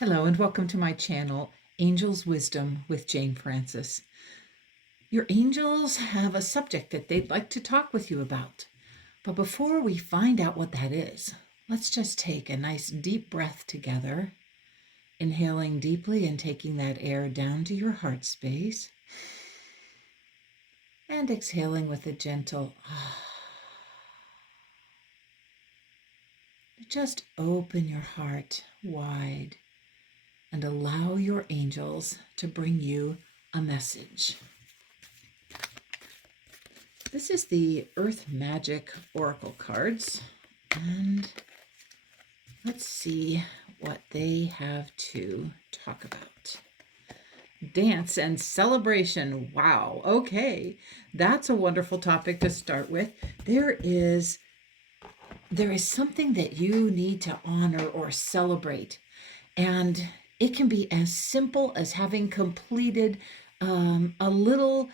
Hello and welcome to my channel, Angel's Wisdom with Jane Francis. Your angels have a subject that they'd like to talk with you about. But before we find out what that is, let's just take a nice deep breath together, inhaling deeply and taking that air down to your heart space, and exhaling with a gentle Just open your heart wide and allow your angels to bring you a message. This is the Earth Magic Oracle cards, and let's see what they have to talk about. Dance and celebration. Wow. Okay. That's a wonderful topic to start with. There is something that you need to honor or celebrate. And it can be as simple as having completed a little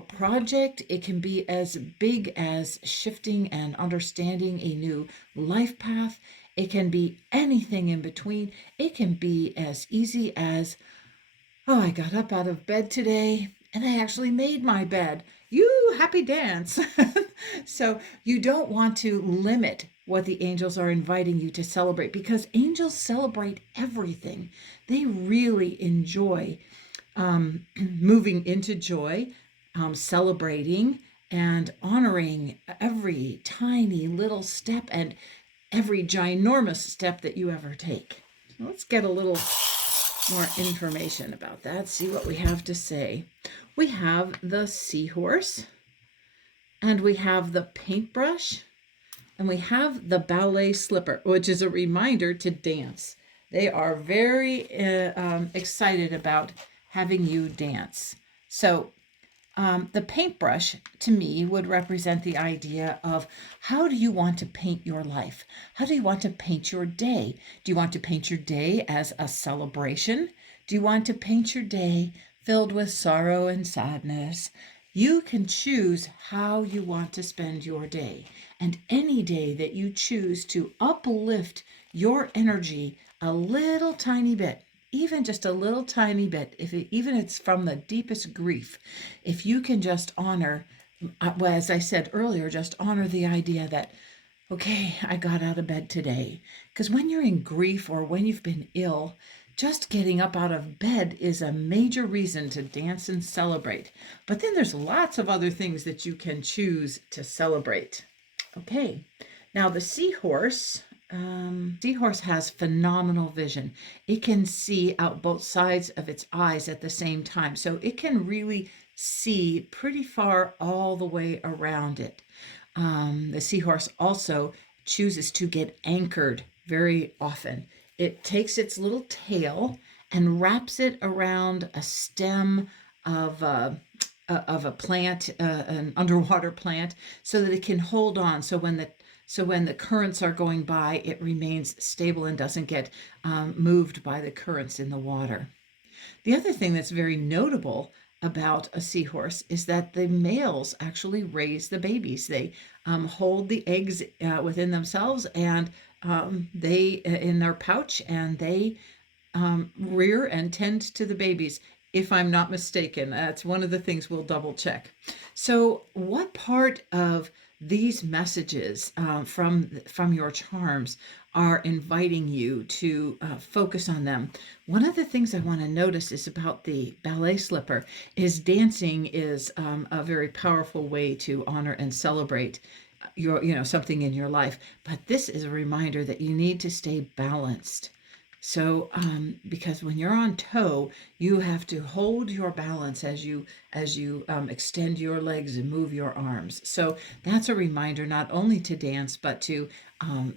project. It can be as big as shifting and understanding a new life path. It can be anything in between. It can be as easy as, oh, I got up out of bed today and I actually made my bed. You happy dance. So you don't want to limit what the angels are inviting you to celebrate, because angels celebrate everything. They really enjoy moving into joy, celebrating and honoring every tiny little step and every ginormous step that you ever take. Let's get a little more information about that, see what we have to say. We have the seahorse, and we have the paintbrush, and we have the ballet slipper, which is a reminder to dance. They are very excited about having you dance. So the paintbrush, to me, would represent the idea of, how do you want to paint your life? How do you want to paint your day? Do you want to paint your day as a celebration? Do you want to paint your day filled with sorrow and sadness? You can choose how you want to spend your day. And any day that you choose to uplift your energy a little tiny bit, even just a little tiny bit, even it's from the deepest grief, if you can just honor, well, as I said earlier, just honor the idea that, okay, I got out of bed today. Because when you're in grief or when you've been ill, just getting up out of bed is a major reason to dance and celebrate. But then there's lots of other things that you can choose to celebrate. Okay, now the seahorse. Seahorse has phenomenal vision. It can see out both sides of its eyes at the same time. So it can really see pretty far all the way around it. The seahorse also chooses to get anchored very often. It takes its little tail and wraps it around a stem of a plant, an underwater plant, so that it can hold on. So when the currents are going by, it remains stable and doesn't get moved by the currents in the water. The other thing that's very notable about a seahorse is that the males actually raise the babies. They hold the eggs within themselves, and they in their pouch, and they rear and tend to the babies, if I'm not mistaken. That's one of the things we'll double check. So what part of these messages from your charms are inviting you to focus on them? One of the things I want to notice is about the ballet slipper is dancing is a very powerful way to honor and celebrate something in your life. But this is a reminder that you need to stay balanced. So because when you're on toe, you have to hold your balance as you extend your legs and move your arms. So that's a reminder not only to dance, but to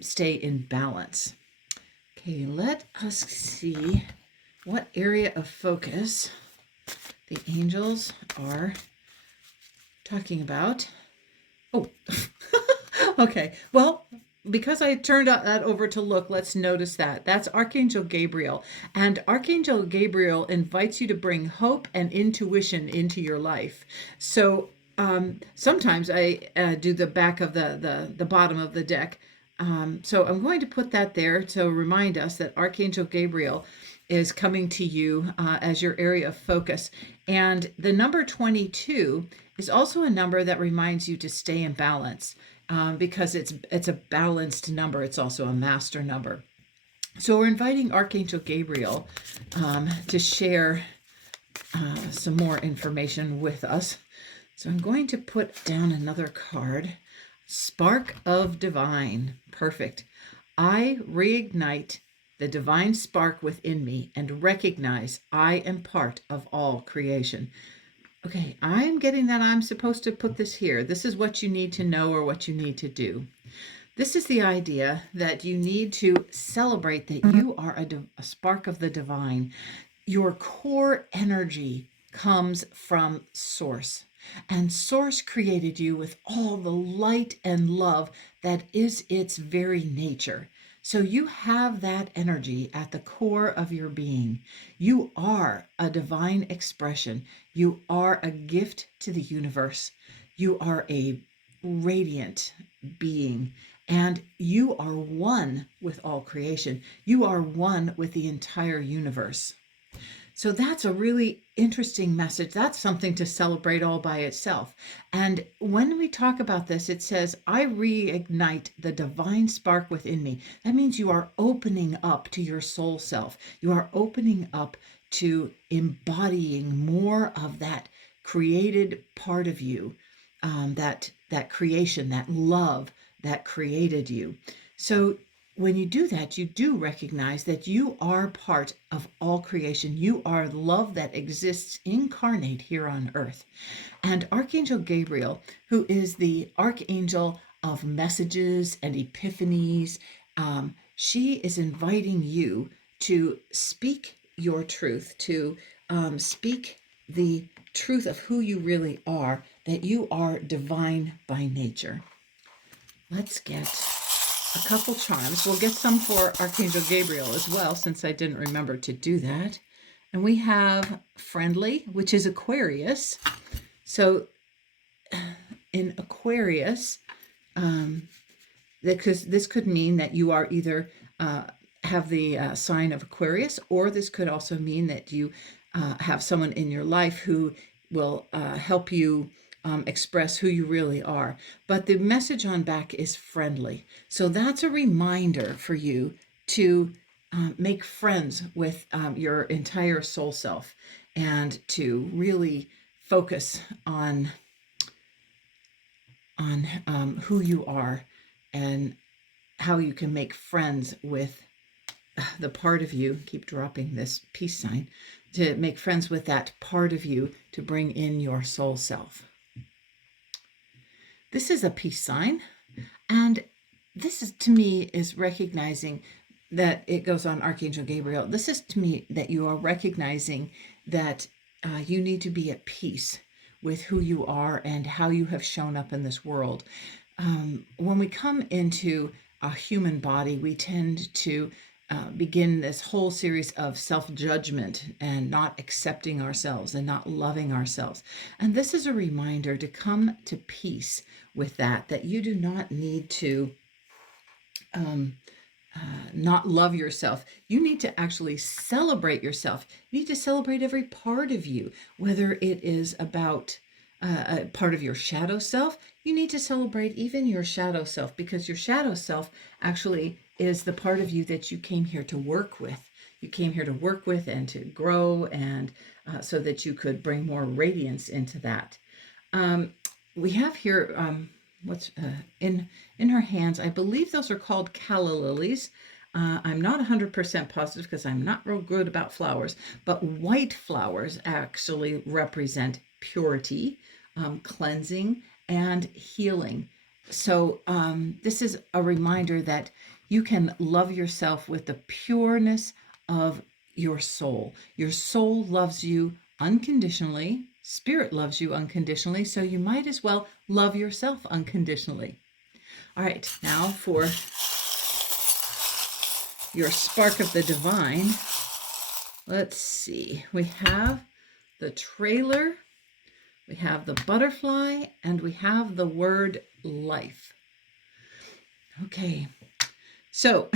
stay in balance. Okay, let us see what area of focus the angels are talking about. Oh, okay. Well, because I turned that over to look, let's notice that. That's Archangel Gabriel. And Archangel Gabriel invites you to bring hope and intuition into your life. So sometimes I do the back of the bottom of the deck So I'm going to put that there to remind us that Archangel Gabriel is coming to you as your area of focus. And the number 22 is also a number that reminds you to stay in balance because it's a balanced number. It's also a master number. So we're inviting Archangel Gabriel to share some more information with us. So I'm going to put down another card. Spark of Divine. Perfect. I reignite the divine spark within me and recognize I am part of all creation. Okay, I'm getting that I'm supposed to put this here. This is what you need to know or what you need to do. This is the idea that you need to celebrate that you are a spark of the divine. Your core energy comes from Source. And Source created you with all the light and love that is its very nature. So you have that energy at the core of your being. You are a divine expression. You are a gift to the universe. You are a radiant being. And you are one with all creation. You are one with the entire universe. So that's a really interesting message. That's something to celebrate all by itself. And when we talk about this, it says, I reignite the divine spark within me. That means you are opening up to your soul self. You are opening up to embodying more of that created part of you, that creation, that love that created you. So when you do that, you do recognize that you are part of all creation. You are love that exists incarnate here on earth. And Archangel Gabriel, who is the archangel of messages and epiphanies, she is inviting you to speak your truth, to speak the truth of who you really are, that you are divine by nature. Let's get a couple charms. We'll get some for Archangel Gabriel as well, since I didn't remember to do that. And we have Friendly, which is Aquarius. So in Aquarius, this could mean that you are either have the sign of Aquarius, or this could also mean that you have someone in your life who will help you express who you really are. But the message on back is friendly. So that's a reminder for you to make friends with your entire soul self and to really focus on who you are and how you can make friends with the part of you. Keep dropping this peace sign. To make friends with that part of you to bring in your soul self. This is a peace sign, and this is, to me, is recognizing that it goes on Archangel Gabriel. This is, to me, that you are recognizing that you need to be at peace with who you are and how you have shown up in this world. When we come into a human body, we tend to begin this whole series of self-judgment and not accepting ourselves and not loving ourselves. And this is a reminder to come to peace with that you do not need to not love yourself. You need to actually celebrate yourself. You need to celebrate every part of you, whether it is about a part of your shadow self. You need to celebrate even your shadow self, because your shadow self actually is the part of you that you came here to work with. You came here to work with and to grow, and so that you could bring more radiance into that. We have here what's in her hands. I believe those are called calla lilies. I'm not 100% positive because I'm not real good about flowers, but white flowers actually represent purity, cleansing, and healing. So this is a reminder that you can love yourself with the pureness of your soul. Your soul loves you unconditionally. Spirit loves you unconditionally, so you might as well love yourself unconditionally. All right, now for your spark of the divine. Let's see. We have the trailer, we have the butterfly, and we have the word life. Okay, So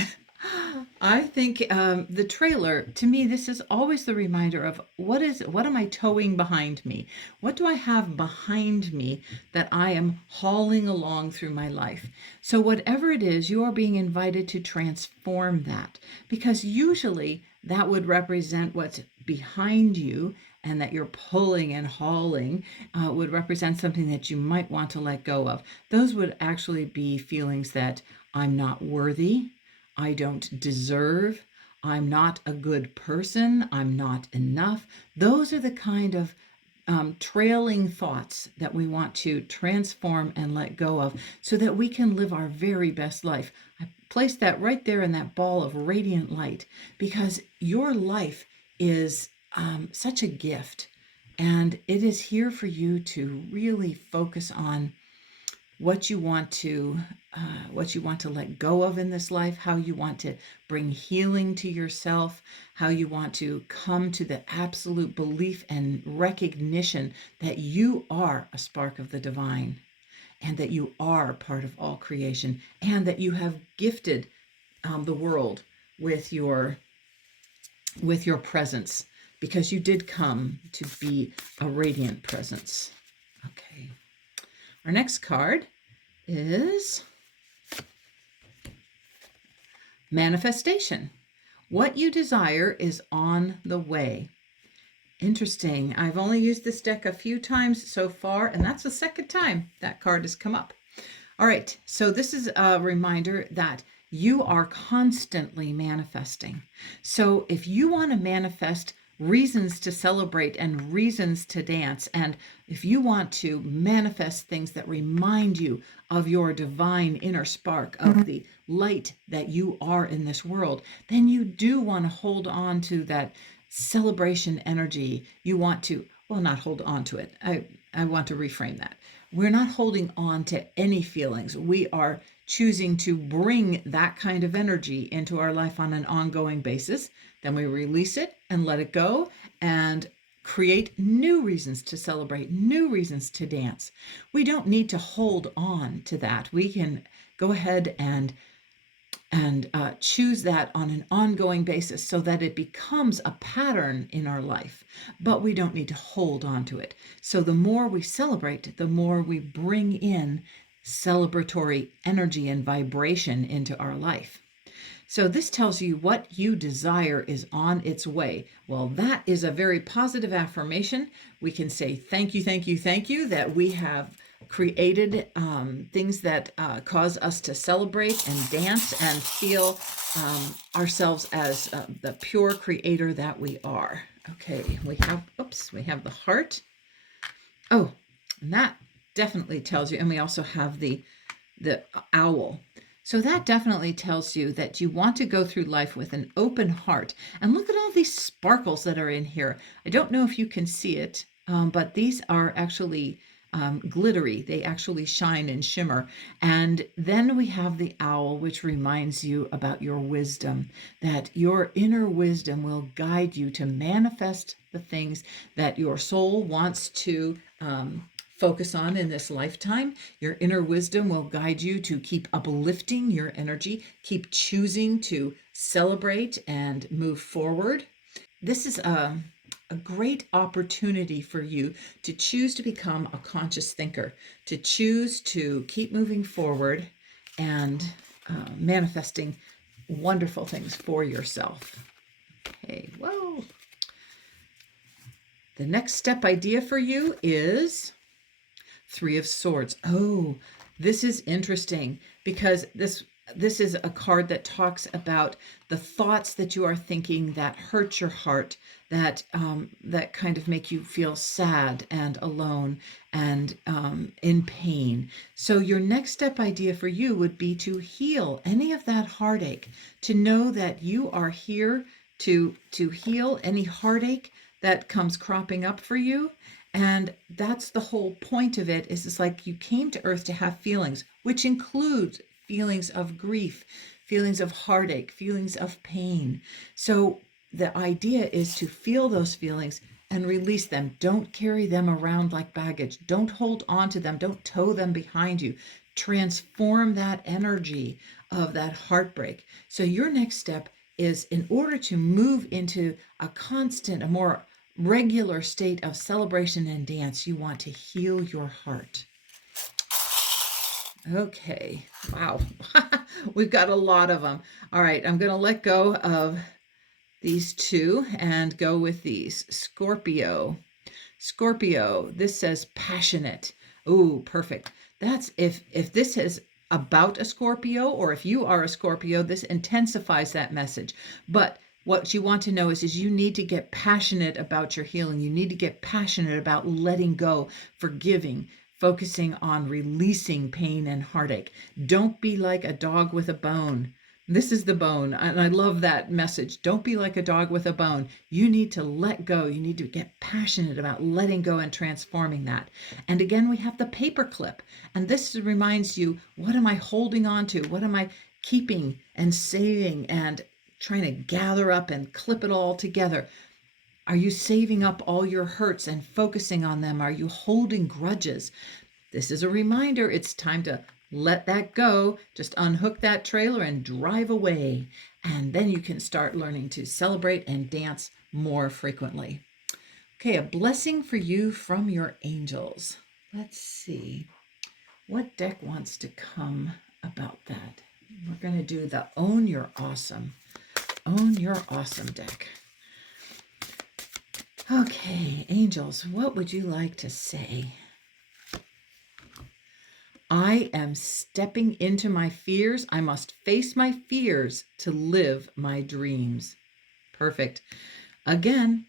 I think the trailer, to me, this is always the reminder of what am I towing behind me? What do I have behind me that I am hauling along through my life? So whatever it is, you are being invited to transform that, because usually that would represent what's behind you, and that you're pulling and hauling would represent something that you might want to let go of. Those would actually be feelings that I'm not worthy, I don't deserve, I'm not a good person, I'm not enough. Those are the kind of trailing thoughts that we want to transform and let go of so that we can live our very best life. I place that right there in that ball of radiant light, because your life is such a gift, and it is here for you to really focus on what you want to let go of in this life, how you want to bring healing to yourself, how you want to come to the absolute belief and recognition that you are a spark of the divine, and that you are part of all creation, and that you have gifted the world with your presence, because you did come to be a radiant presence. Okay. Our next card is manifestation. What you desire is on the way. Interesting. I've only used this deck a few times so far, and that's the second time that card has come up. All right, so this is a reminder that you are constantly manifesting. So if you want to manifest reasons to celebrate and reasons to dance, and if you want to manifest things that remind you of your divine inner spark, of the light that you are in this world, then you do want to hold on to that celebration energy. You want to, well, not hold on to it. I want to reframe that. We're not holding on to any feelings. We are choosing to bring that kind of energy into our life on an ongoing basis. Then we release it and let it go and create new reasons to celebrate, new reasons to dance. We don't need to hold on to that. We can go ahead and choose that on an ongoing basis so that it becomes a pattern in our life, but we don't need to hold on to it. So the more we celebrate, the more we bring in celebratory energy and vibration into our life. So this tells you what you desire is on its way. Well, that is a very positive affirmation. We can say thank you, thank you, thank you, that we have created things that cause us to celebrate and dance and feel ourselves as the pure creator that we are. Okay, we have the heart. Oh, and that definitely tells you, and we also have the owl. So that definitely tells you that you want to go through life with an open heart. And look at all these sparkles that are in here. I don't know if you can see it, but these are actually glittery. They actually shine and shimmer. And then we have the owl, which reminds you about your wisdom, that your inner wisdom will guide you to manifest the things that your soul wants to focus on in this lifetime. Your inner wisdom will guide you to keep uplifting your energy, keep choosing to celebrate and move forward. This is a great opportunity for you to choose to become a conscious thinker, to choose to keep moving forward and manifesting wonderful things for yourself. Okay, whoa. The next step idea for you is Three of Swords. Oh, this is interesting, because this is a card that talks about the thoughts that you are thinking that hurt your heart, that that kind of make you feel sad and alone and in pain. So your next step idea for you would be to heal any of that heartache, to know that you are here to heal any heartache that comes cropping up for you. And that's the whole point of it, is it's like you came to earth to have feelings, which includes feelings of grief, feelings of heartache, feelings of pain. So the idea is to feel those feelings and release them. Don't carry them around like baggage. Don't hold on to them. Don't tow them behind you. Transform that energy of that heartbreak. So your next step is, in order to move into a constant, a more regular state of celebration and dance, you want to heal your heart. Okay, wow. We've got a lot of them. All right, I'm going to let go of these two and go with these. Scorpio. Scorpio, this says passionate. Ooh, perfect. That's if this is about a Scorpio, or if you are a Scorpio, this intensifies that message. But what you want to know is you need to get passionate about your healing. You need to get passionate about letting go, forgiving, focusing on releasing pain and heartache. Don't be like a dog with a bone. This is the bone. And I love that message. Don't be like a dog with a bone. You need to let go. You need to get passionate about letting go and transforming that. And again, we have the paperclip. And this reminds you, what am I holding on to? What am I keeping and saving and trying to gather up and clip it all together? Are you saving up all your hurts and focusing on them? Are you holding grudges? This is a reminder. It's time to let that go. Just unhook that trailer and drive away. And then you can start learning to celebrate and dance more frequently. Okay, a blessing for you from your angels. Let's see. What deck wants to come about that? We're going to do the Own Your Awesome. Own Your Awesome deck. Okay, angels, what would you like to say? I am stepping into my fears. I must face my fears to live my dreams. Perfect. Again,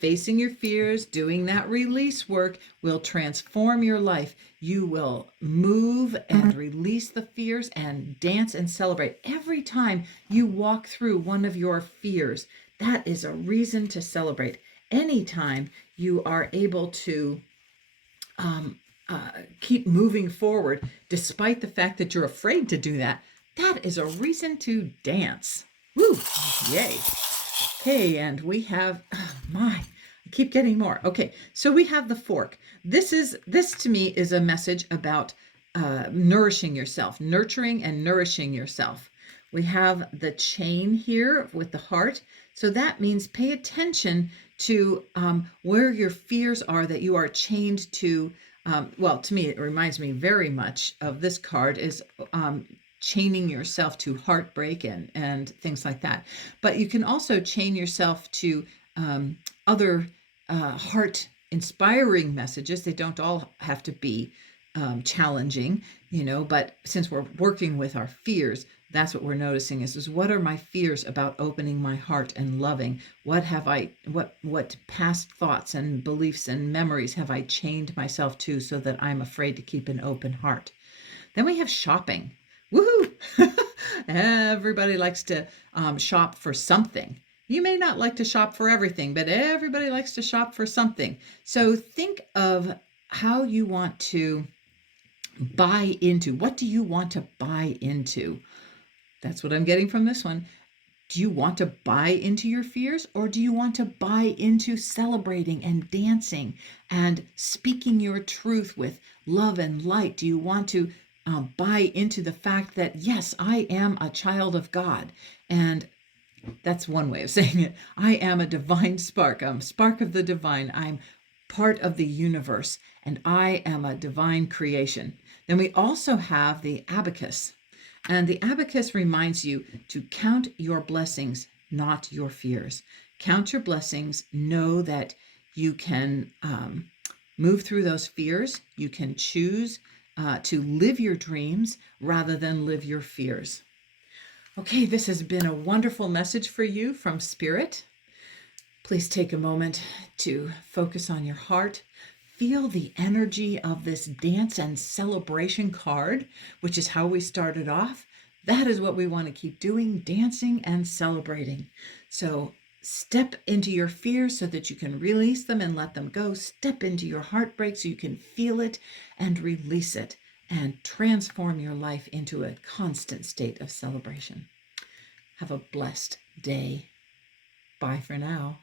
facing your fears, doing that release work will transform your life. You will move and release the fears and dance and celebrate. Every time you walk through one of your fears, that is a reason to celebrate. Anytime you are able to keep moving forward, despite the fact that you're afraid to do that, that is a reason to dance. Woo! Yay! Okay, and we have, I keep getting more. Okay, so we have the fork. This to me is a message about nourishing yourself, nurturing and nourishing yourself. We have the chain here with the heart. So that means pay attention to where your fears are that you are chained to. Well, to me, it reminds me very much of this card is chaining yourself to heartbreak and things like that. But you can also chain yourself to other heart inspiring messages. They don't all have to be challenging, but since we're working with our fears, that's what we're noticing is what are my fears about opening my heart and loving? What past thoughts and beliefs and memories have I chained myself to so that I'm afraid to keep an open heart? Then we have shopping. Woohoo! Everybody likes to shop for something. You may not like to shop for everything, but everybody likes to shop for something. So think of how you want to buy into. What do you want to buy into? That's what I'm getting from this one. Do you want to buy into your fears, or do you want to buy into celebrating and dancing and speaking your truth with love and light? Do you want to buy into the fact that, yes, I am a child of God? And that's one way of saying it. I am a divine spark. I'm a spark of the divine. I'm part of the universe, and I am a divine creation. Then we also have the abacus. And the abacus reminds you to count your blessings, not your fears. Count your blessings. Know that you can move through those fears. You can choose to live your dreams rather than live your fears. Okay, this has been a wonderful message for you from Spirit. Please take a moment to focus on your heart. Feel the energy of this dance and celebration card, which is how we started off. That is what we want to keep doing, dancing and celebrating. So step into your fears so that you can release them and let them go. Step into your heartbreak so you can feel it and release it and transform your life into a constant state of celebration. Have a blessed day. Bye for now.